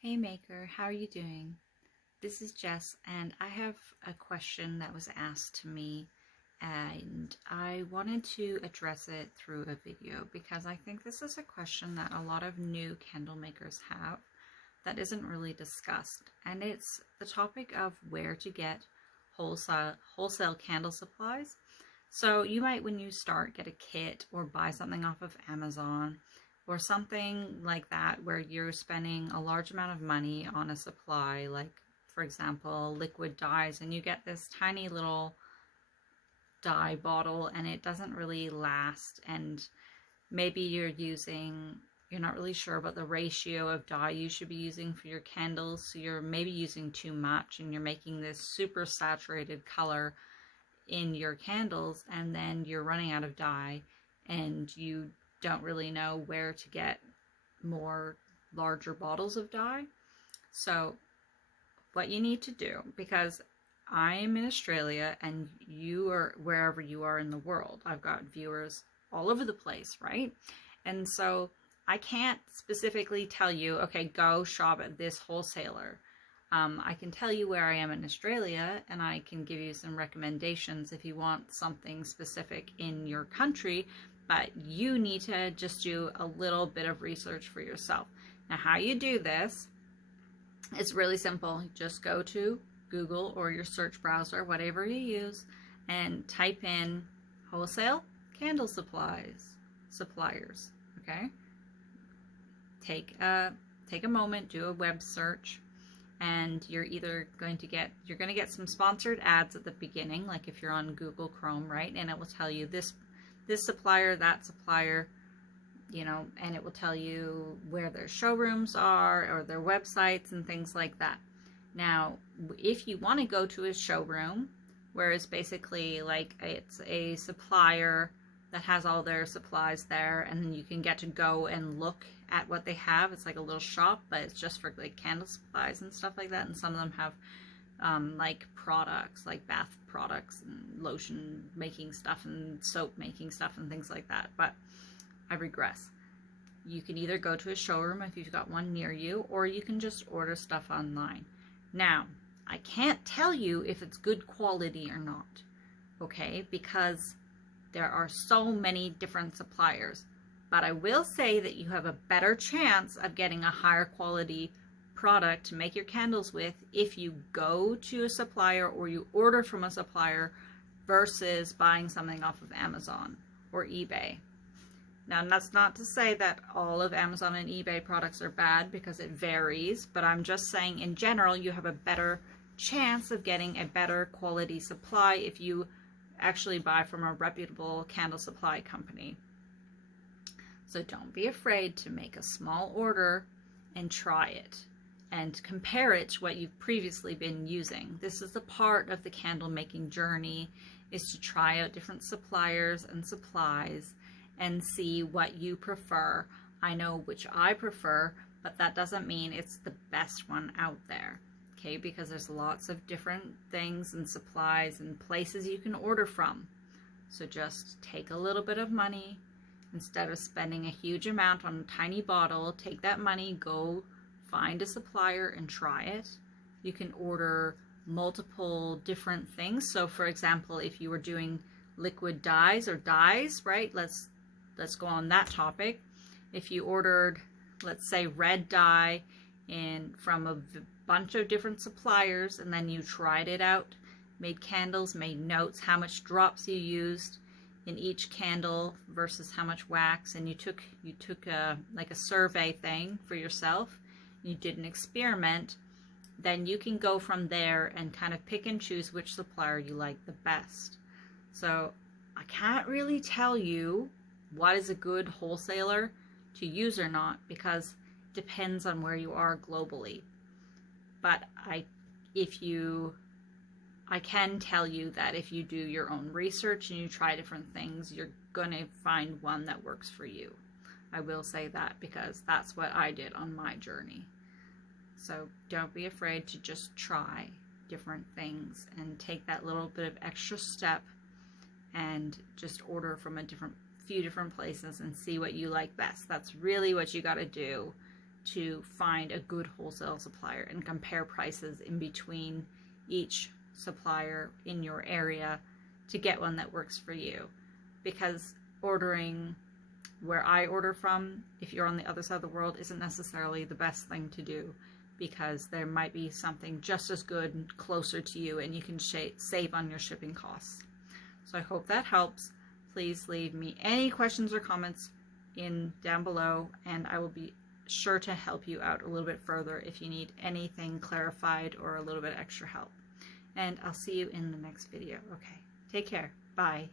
Hey Maker, how are you doing? This is Jess, and I have a question that was asked to me, and I wanted to address it through a video because I think this is a question that a lot of new candle makers have that isn't really discussed, and it's the topic of where to get wholesale candle supplies. So you might, when you start, get a kit or buy something off of Amazon or something like that where you're spending a large amount of money on a supply, like for example liquid dyes, and you get this tiny little dye bottle and it doesn't really last, and maybe you're not really sure about the ratio of dye you should be using for your candles, so you're maybe using too much and you're making this super saturated color in your candles, and then you're running out of dye and you don't really know where to get more larger bottles of dye. So what you need to do, because I'm in Australia and you are wherever you are in the world, I've got viewers all over the place, right? And so I can't specifically tell you, okay, go shop at this wholesaler. I can tell you where I am in Australia, and I can give you some recommendations if you want something specific in your country, but you need to just do a little bit of research for yourself. Now, how you do this, it's really simple. Just go to Google or your search browser, whatever you use, and type in wholesale candle suppliers, okay? Take a moment, do a web search, and you're going to get some sponsored ads at the beginning, like if you're on Google Chrome, right? And it will tell you this supplier, that supplier, you know, and it will tell you where their showrooms are or their websites and things like that. Now, if you want to go to a showroom, where it's basically like it's a supplier that has all their supplies there, and then you can get to go and look at what they have. It's like a little shop, but it's just for like candle supplies and stuff like that. And some of them have like products, like bath products and lotion making stuff and soap making stuff and things like that. But I regress. You can either go to a showroom if you've got one near you, or you can just order stuff online. Now, I can't tell you if it's good quality or not, okay? Because there are so many different suppliers. But I will say that you have a better chance of getting a higher quality product to make your candles with if you go to a supplier or you order from a supplier versus buying something off of Amazon or eBay. Now, that's not to say that all of Amazon and eBay products are bad, because it varies, but I'm just saying in general you have a better chance of getting a better quality supply if you actually buy from a reputable candle supply company. So don't be afraid to make a small order and try it and compare it to what you've previously been using. This is a part of the candle making journey, is to try out different suppliers and supplies and see what you prefer. I know which I prefer, but that doesn't mean it's the best one out there, okay? Because there's lots of different things and supplies and places you can order from. So just take a little bit of money. Instead of spending a huge amount on a tiny bottle, take that money, go find a supplier and try it. You can order multiple different things. So for example, if you were doing liquid dyes or dyes, right? Let's go on that topic. If you ordered, let's say, red dye from a bunch of different suppliers, and then you tried it out, made candles, made notes, how much drops you used in each candle versus how much wax, and you took like a survey thing for yourself, you did an experiment, then you can go from there and kind of pick and choose which supplier you like the best. So I can't really tell you what is a good wholesaler to use or not, because it depends on where you are globally. But I can tell you that if you do your own research and you try different things, you're going to find one that works for you. I will say that because that's what I did on my journey. So don't be afraid to just try different things and take that little bit of extra step and just order from a few different places and see what you like best. That's really what you got to do to find a good wholesale supplier and compare prices in between each supplier in your area to get one that works for you. Because ordering where I order from, if you're on the other side of the world, isn't necessarily the best thing to do, because there might be something just as good and closer to you, and you can save on your shipping costs. So I hope that helps. Please leave me any questions or comments down below, and I will be sure to help you out a little bit further if you need anything clarified or a little bit extra help. And I'll see you in the next video. Okay, take care. Bye.